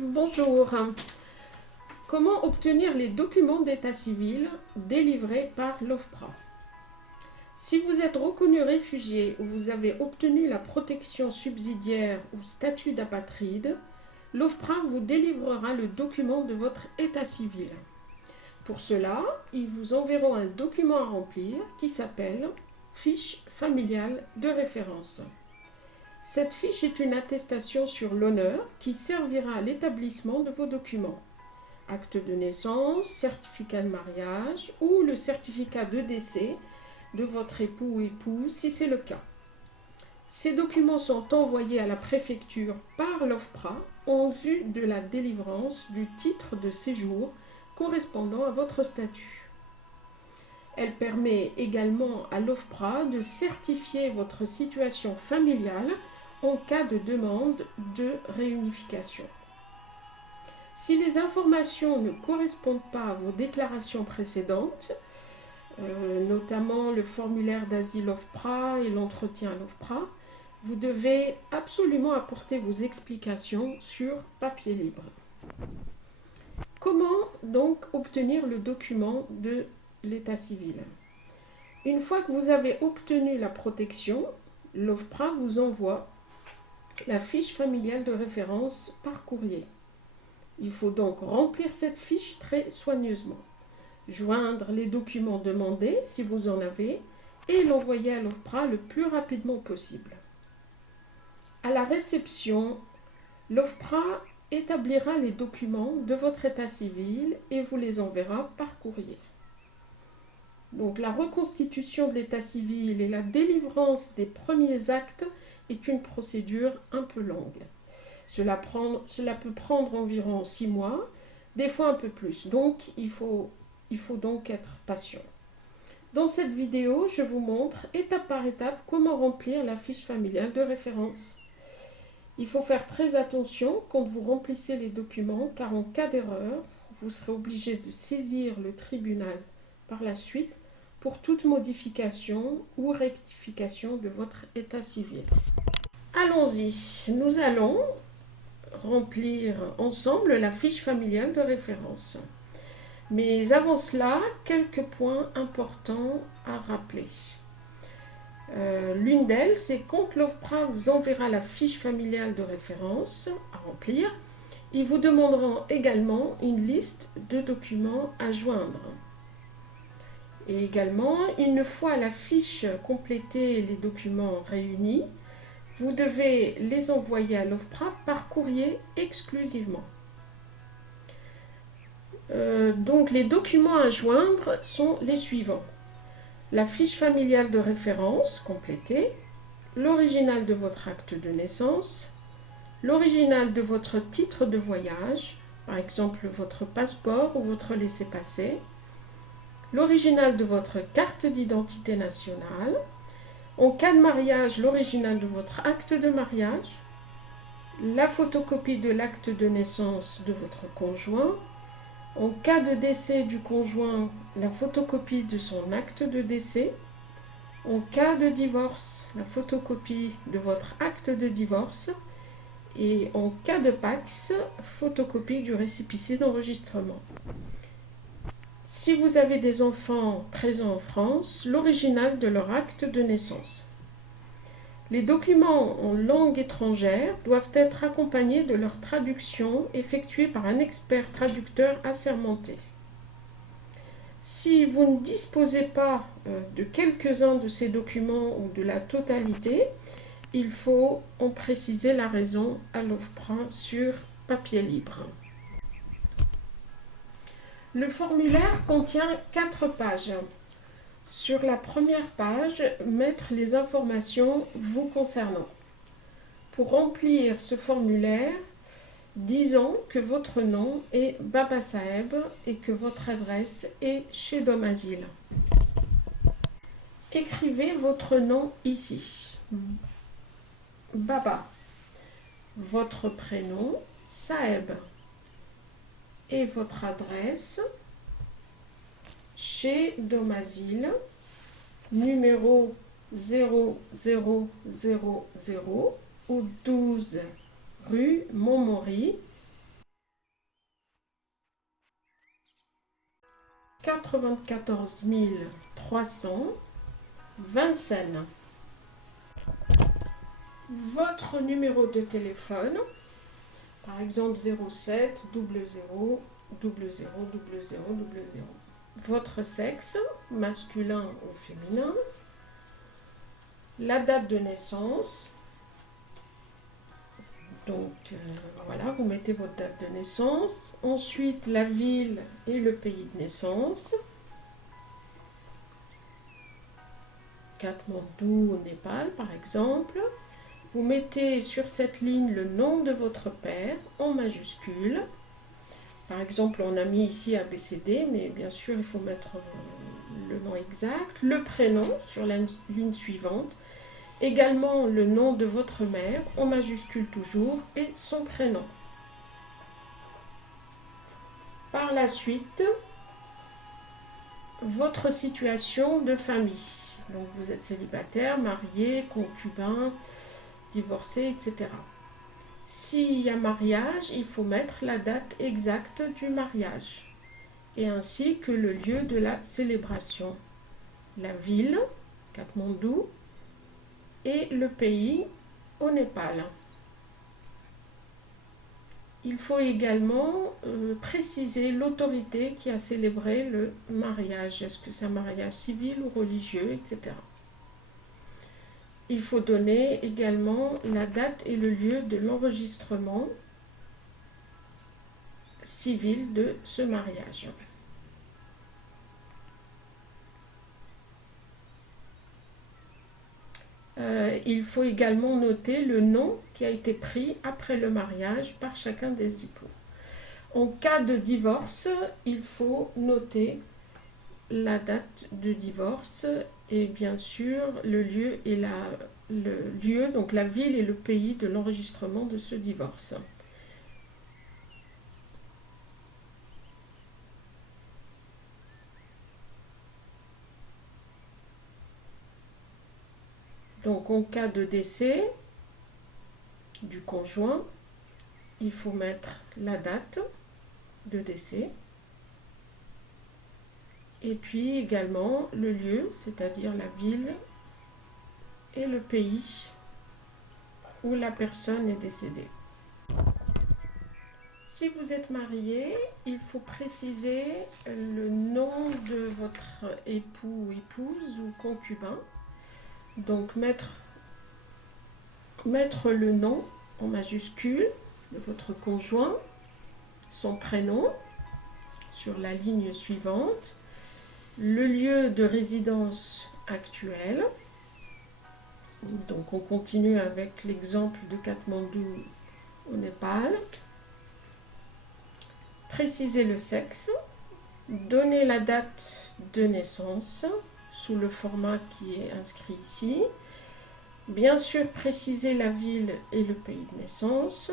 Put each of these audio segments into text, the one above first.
Bonjour. Comment obtenir les documents d'état civil délivrés par l'OFPRA? Si vous êtes reconnu réfugié ou vous avez obtenu la protection subsidiaire ou statut d'apatride, l'OFPRA vous délivrera le document de votre état civil. Pour cela, ils vous enverront un document à remplir qui s'appelle fiche familiale de référence. Cette fiche est une attestation sur l'honneur qui servira à l'établissement de vos documents. Acte de naissance, certificat de mariage ou le certificat de décès de votre époux ou épouse si c'est le cas. Ces documents sont envoyés à la préfecture par l'OFPRA en vue de la délivrance du titre de séjour correspondant à votre statut. Elle permet également à l'OFPRA de certifier votre situation familiale en cas de demande de réunification. Si les informations ne correspondent pas à vos déclarations précédentes, notamment le formulaire d'asile OFPRA et l'entretien à l'OFPRA, vous devez absolument apporter vos explications sur papier libre. Comment donc obtenir le document de l'état civil? Une fois que vous avez obtenu la protection, l'OFPRA vous envoie la fiche familiale de référence par courrier. Il faut donc remplir cette fiche très soigneusement, joindre les documents demandés si vous en avez et l'envoyer à l'OFPRA le plus rapidement possible. À la réception, l'OFPRA établira les documents de votre état civil et vous les enverra par courrier. Donc la reconstitution de l'état civil et la délivrance des premiers actes est une procédure un peu longue. Cela peut prendre environ 6 mois, des fois un peu plus. Donc il faut donc être patient. Dans cette vidéo, je vous montre étape par étape comment remplir la fiche familiale de référence. Il faut faire très attention quand vous remplissez les documents, car en cas d'erreur, vous serez obligé de saisir le tribunal par la suite pour toute modification ou rectification de votre état civil. Allons-y, nous allons remplir ensemble la fiche familiale de référence. Mais avant cela, quelques points importants à rappeler. L'une d'elles, c'est quand l'OFPRA vous enverra la fiche familiale de référence à remplir, ils vous demanderont également une liste de documents à joindre. Et également, une fois la fiche complétée et les documents réunis, vous devez les envoyer à l'OFPRA par courrier exclusivement. Donc les documents à joindre sont les suivants. La fiche familiale de référence complétée, l'original de votre acte de naissance, l'original de votre titre de voyage, par exemple votre passeport ou votre laissez-passer, l'original de votre carte d'identité nationale, en cas de mariage, l'original de votre acte de mariage, la photocopie de l'acte de naissance de votre conjoint, en cas de décès du conjoint, la photocopie de son acte de décès, en cas de divorce, la photocopie de votre acte de divorce, et en cas de PACS, photocopie du récépissé d'enregistrement. Si vous avez des enfants présents en France, l'original de leur acte de naissance. Les documents en langue étrangère doivent être accompagnés de leur traduction effectuée par un expert traducteur assermenté. Si vous ne disposez pas de quelques-uns de ces documents ou de la totalité, il faut en préciser la raison à l'OFPRA sur papier libre. Le formulaire contient 4 pages. Sur la première page, mettre les informations vous concernant. Pour remplir ce formulaire, disons que votre nom est Baba Saeb et que votre adresse est chez Domazil. Écrivez votre nom ici. Baba. Votre prénom, Saeb. Et votre adresse, chez Domazil, numéro 0000 ou 12 rue Montmaury, 94 300 Vincennes. Votre numéro de téléphone, par exemple 07 00 00 00 00. Votre sexe, masculin ou féminin. La date de naissance. Donc voilà, vous mettez votre date de naissance. Ensuite, la ville et le pays de naissance. Katmandou au Népal, par exemple. Vous mettez sur cette ligne le nom de votre père en majuscule. Par exemple, on a mis ici ABCD, mais bien sûr, il faut mettre le nom exact. Le prénom sur la ligne suivante. Également le nom de votre mère, en majuscule toujours, et son prénom. Par la suite, votre situation de famille. Donc vous êtes célibataire, marié, concubin, divorcé, etc. S'il y a mariage, il faut mettre la date exacte du mariage, et ainsi que le lieu de la célébration, la ville, Katmandou, et le pays, au Népal. Il faut également préciser l'autorité qui a célébré le mariage. Est-ce que c'est un mariage civil ou religieux, etc. Il faut donner également la date et le lieu de l'enregistrement civil de ce mariage. Il faut également noter le nom qui a été pris après le mariage par chacun des époux. En cas de divorce, il faut noter la date de divorce et bien sûr le lieu et donc la ville et le pays de l'enregistrement de ce divorce. Donc en cas de décès du conjoint, il faut mettre la date de décès et puis également le lieu, c'est-à-dire la ville et le pays où la personne est décédée. Si vous êtes marié, il faut préciser le nom de votre époux ou épouse ou concubin. Donc mettre le nom en majuscule de votre conjoint, son prénom sur la ligne suivante, le lieu de résidence actuel. Donc on continue avec l'exemple de Katmandou au Népal. Préciser le sexe, donner la date de naissance sous le format qui est inscrit ici. Bien sûr, préciser la ville et le pays de naissance.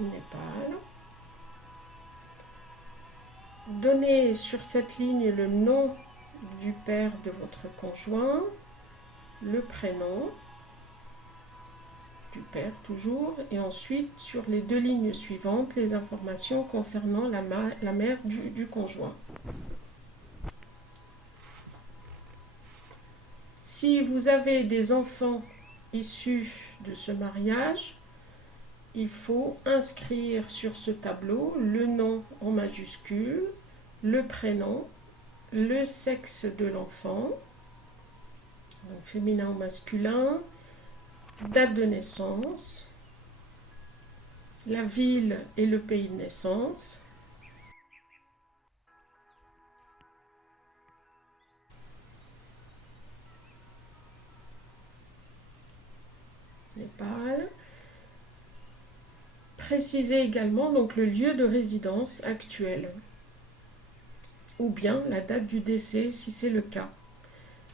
Népal. Donnez sur cette ligne le nom du père de votre conjoint, le prénom du père toujours, et ensuite sur les deux lignes suivantes, les informations concernant la mère du conjoint. Si vous avez des enfants issus de ce mariage, il faut inscrire sur ce tableau le nom en majuscule, le prénom, le sexe de l'enfant, féminin ou masculin, date de naissance, la ville et le pays de naissance, Népal. Précisez également donc le lieu de résidence actuel ou bien la date du décès si c'est le cas.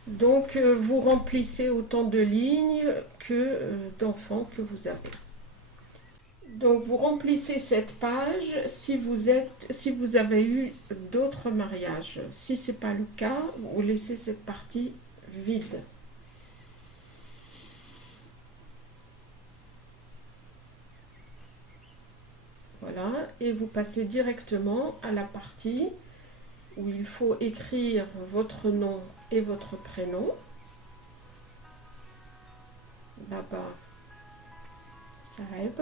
Donc vous remplissez autant de lignes que d'enfants que vous avez. Donc vous remplissez cette page si vous avez eu d'autres mariages. Si ce n'est pas le cas, vous laissez cette partie vide. Voilà, et vous passez directement à la partie où il faut écrire votre nom et votre prénom. Baba Saheb.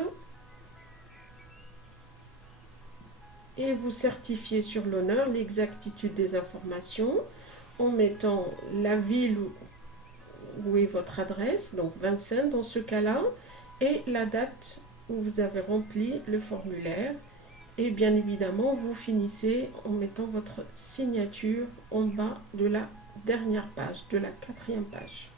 Et vous certifiez sur l'honneur l'exactitude des informations en mettant la ville où est votre adresse, donc Vincennes dans ce cas-là, et la date où vous avez rempli le formulaire. Et bien évidemment, vous finissez en mettant votre signature en bas de la dernière page, de la 4e page.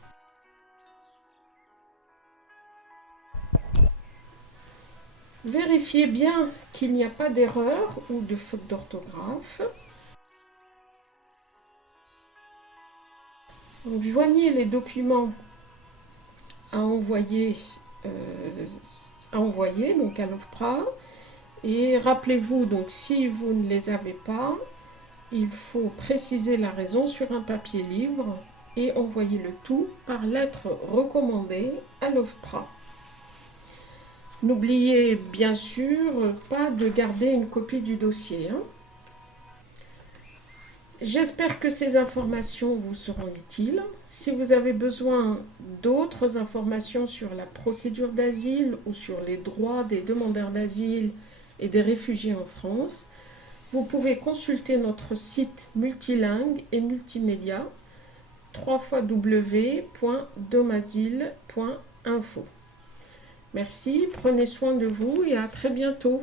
Vérifiez bien qu'il n'y a pas d'erreur ou de faute d'orthographe. Donc, joignez les documents à envoyer, donc à l'OFPRA. Et rappelez-vous, donc si vous ne les avez pas, il faut préciser la raison sur un papier libre et envoyer le tout par lettre recommandée à l'OFPRA. N'oubliez bien sûr pas de garder une copie du dossier. J'espère que ces informations vous seront utiles. Si vous avez besoin d'autres informations sur la procédure d'asile ou sur les droits des demandeurs d'asile et des réfugiés en France, vous pouvez consulter notre site multilingue et multimédia www.domasile.info. Merci, prenez soin de vous et à très bientôt.